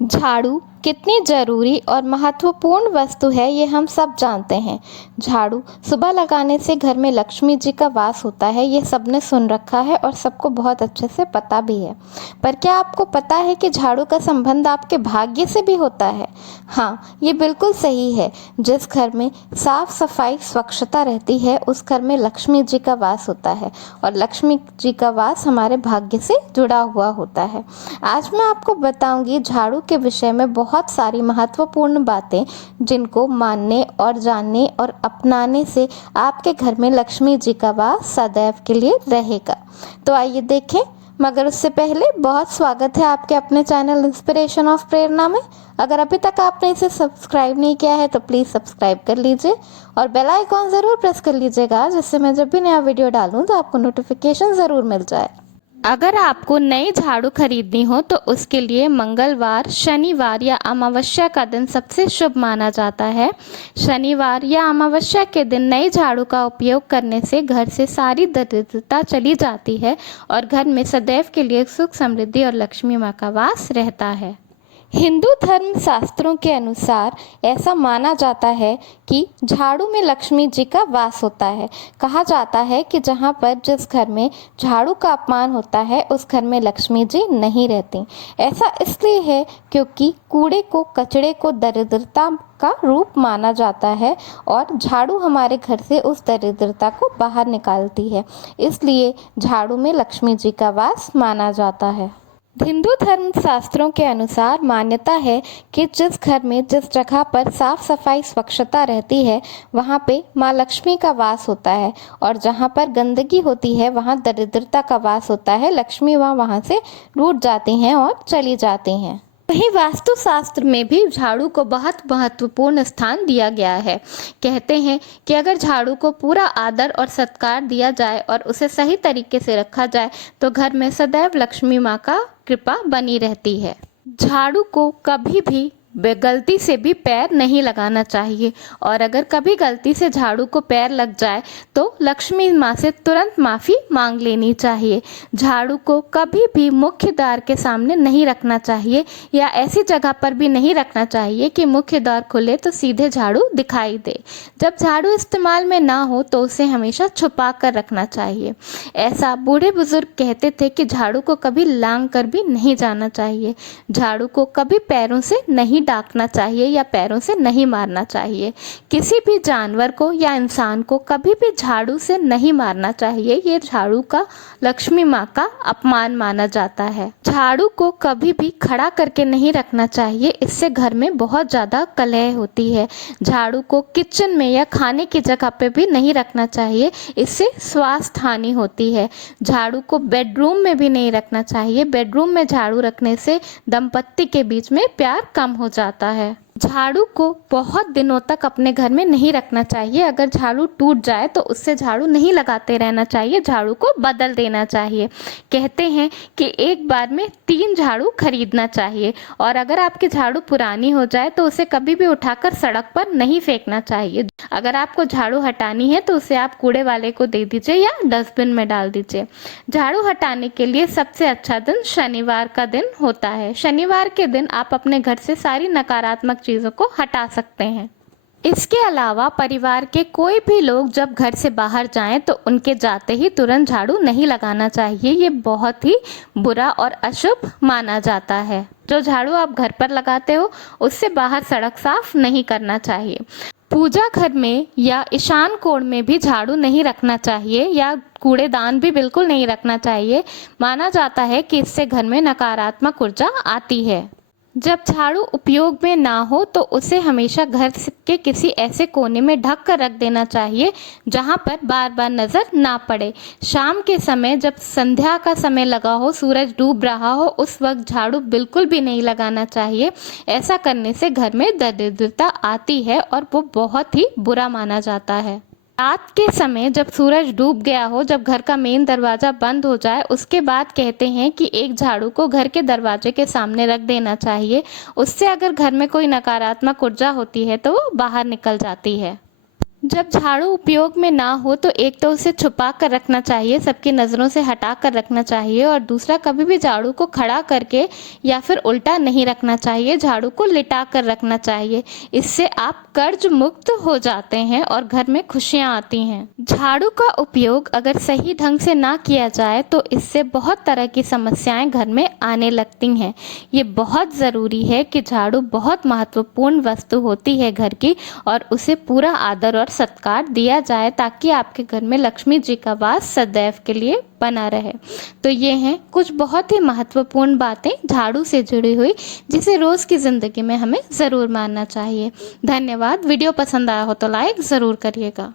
झाड़ू कितनी ज़रूरी और महत्वपूर्ण वस्तु है ये हम सब जानते हैं। झाड़ू सुबह लगाने से घर में लक्ष्मी जी का वास होता है, ये सबने सुन रखा है और सबको बहुत अच्छे से पता भी है। पर क्या आपको पता है कि झाड़ू का संबंध आपके भाग्य से भी होता है? हाँ, ये बिल्कुल सही है। जिस घर में साफ सफाई स्वच्छता रहती है उस घर में लक्ष्मी जी का वास होता है और लक्ष्मी जी का वास हमारे भाग्य से जुड़ा हुआ होता है। आज मैं आपको बताऊंगी झाड़ू के विषय में बहुत सारी महत्वपूर्ण बातें, जिनको मानने और जानने और अपनाने से आपके घर में लक्ष्मी जी का वास सदैव के लिए रहेगा। तो आइए देखें, मगर उससे पहले बहुत स्वागत है आपके अपने चैनल इंस्पिरेशन ऑफ प्रेरणा में। अगर अभी तक आपने इसे सब्सक्राइब नहीं किया है तो प्लीज़ सब्सक्राइब कर लीजिए और बेल आइकॉन ज़रूर प्रेस कर लीजिएगा, जिससे मैं जब भी नया वीडियो डालूं तो आपको नोटिफिकेशन ज़रूर मिल जाए। अगर आपको नई झाड़ू खरीदनी हो तो उसके लिए मंगलवार, शनिवार या अमावस्या का दिन सबसे शुभ माना जाता है। शनिवार या अमावस्या के दिन नई झाड़ू का उपयोग करने से घर से सारी दरिद्रता चली जाती है और घर में सदैव के लिए सुख, समृद्धि और लक्ष्मी माँ का वास रहता है। हिंदू धर्म शास्त्रों के अनुसार ऐसा माना जाता है कि झाड़ू में लक्ष्मी जी का वास होता है। कहा जाता है कि जहाँ पर जिस घर में झाड़ू का अपमान होता है उस घर में लक्ष्मी जी नहीं रहती। ऐसा इसलिए है क्योंकि कूड़े को, कचड़े को दरिद्रता का रूप माना जाता है और झाड़ू हमारे घर से उस दरिद्रता को बाहर निकालती है। इसलिए झाड़ू में लक्ष्मी जी का वास माना जाता है। हिंदू धर्म शास्त्रों के अनुसार मान्यता है कि जिस घर में, जिस जगह पर साफ सफाई स्वच्छता रहती है वहाँ पे माँ लक्ष्मी का वास होता है और जहाँ पर गंदगी होती है वहाँ दरिद्रता का वास होता है। लक्ष्मी वहाँ से रूठ जाती हैं और चली जाती हैं। वहीं वास्तुशास्त्र में भी झाड़ू को बहुत महत्वपूर्ण स्थान दिया गया है। कहते हैं कि अगर झाड़ू को पूरा आदर और सत्कार दिया जाए और उसे सही तरीके से रखा जाए तो घर में सदैव लक्ष्मी माँ का कृपा बनी रहती है। झाड़ू को कभी भी गलती से भी पैर नहीं लगाना चाहिए और अगर कभी गलती से झाड़ू को पैर लग जाए तो लक्ष्मी माँ से तुरंत माफ़ी मांग लेनी चाहिए। झाड़ू को कभी भी मुख्य द्वार के सामने नहीं रखना चाहिए या ऐसी जगह पर भी नहीं रखना चाहिए कि मुख्य द्वार खुले तो सीधे झाड़ू दिखाई दे। जब झाड़ू इस्तेमाल में ना हो तो उसे हमेशा छुपा कर रखना चाहिए। ऐसा बूढ़े बुजुर्ग कहते थे कि झाड़ू को कभी लांग कर भी नहीं जाना चाहिए। झाड़ू को कभी पैरों से नहीं डांटना चाहिए या पैरों से नहीं मारना चाहिए। किसी भी जानवर को या इंसान को कभी भी झाड़ू से नहीं मारना चाहिए। ये झाड़ू का, लक्ष्मी माँ का अपमान माना जाता है। झाड़ू को कभी भी खड़ा करके नहीं रखना चाहिए, इससे घर में बहुत ज़्यादा कलह होती है। झाड़ू को किचन में या खाने की जगह पे भी नहीं रखना चाहिए, इससे स्वास्थ्य हानि होती है। झाड़ू को बेडरूम में भी नहीं रखना चाहिए। बेडरूम में झाड़ू रखने से दंपत्ति के बीच में प्यार कम हो जाता है। झाड़ू को बहुत दिनों तक अपने घर में नहीं रखना चाहिए। अगर झाड़ू टूट जाए तो उससे झाड़ू नहीं लगाते रहना चाहिए, झाड़ू को बदल देना चाहिए। कहते हैं कि एक बार में 3 झाड़ू खरीदना चाहिए और अगर आपकी झाड़ू पुरानी हो जाए तो उसे कभी भी उठाकर सड़क पर नहीं फेंकना चाहिए। अगर आपको झाड़ू हटानी है तो उसे आप कूड़े वाले को दे दीजिए या डस्टबिन में डाल दीजिए। झाड़ू हटाने के लिए सबसे अच्छा दिन शनिवार का दिन होता है। शनिवार के दिन आप अपने घर से सारी नकारात्मक चीज़ों को हटा सकते हैं। इसके अलावा परिवार के कोई भी लोग जब घर से बाहर जाएं तो उनके जाते ही तुरंत झाड़ू नहीं लगाना चाहिए। ये बहुत ही बुरा और अशुभ माना जाता है। जो झाड़ू आप घर पर लगाते हो उससे बाहर सड़क साफ नहीं करना चाहिए। पूजा घर में या ईशान कोण में भी झाड़ू नहीं रखना चाहिए या कूड़ेदान भी बिल्कुल नहीं रखना चाहिए। माना जाता है कि इससे घर में नकारात्मक ऊर्जा आती है। जब झाड़ू उपयोग में ना हो तो उसे हमेशा घर के किसी ऐसे कोने में ढक कर रख देना चाहिए जहां पर बार बार नज़र ना पड़े। शाम के समय जब संध्या का समय लगा हो, सूरज डूब रहा हो, उस वक्त झाड़ू बिल्कुल भी नहीं लगाना चाहिए। ऐसा करने से घर में दरिद्रता आती है और वो बहुत ही बुरा माना जाता है। रात के समय जब सूरज डूब गया हो, जब घर का मेन दरवाज़ा बंद हो जाए, उसके बाद कहते हैं कि एक झाड़ू को घर के दरवाजे के सामने रख देना चाहिए। उससे अगर घर में कोई नकारात्मक ऊर्जा होती है तो वो बाहर निकल जाती है। जब झाड़ू उपयोग में ना हो तो एक तो उसे छुपा कर रखना चाहिए, सबकी नज़रों से हटा कर रखना चाहिए, और दूसरा कभी भी झाड़ू को खड़ा करके या फिर उल्टा नहीं रखना चाहिए, झाड़ू को लिटा कर रखना चाहिए। इससे आप कर्ज मुक्त हो जाते हैं और घर में खुशियाँ आती हैं। झाड़ू का उपयोग अगर सही ढंग से ना किया जाए तो इससे बहुत तरह की समस्याएं घर में आने लगती हैं। ये बहुत ज़रूरी है कि झाड़ू बहुत महत्वपूर्ण वस्तु होती है घर की, और उसे पूरा आदर और सत्कार दिया जाए ताकि आपके घर में लक्ष्मी जी का वास सदैव के लिए बना रहे। तो ये हैं कुछ बहुत ही महत्वपूर्ण बातें झाड़ू से जुड़ी हुई, जिसे रोज़ की ज़िंदगी में हमें ज़रूर मानना चाहिए। धन्यवाद। वीडियो पसंद आया हो तो लाइक ज़रूर करिएगा।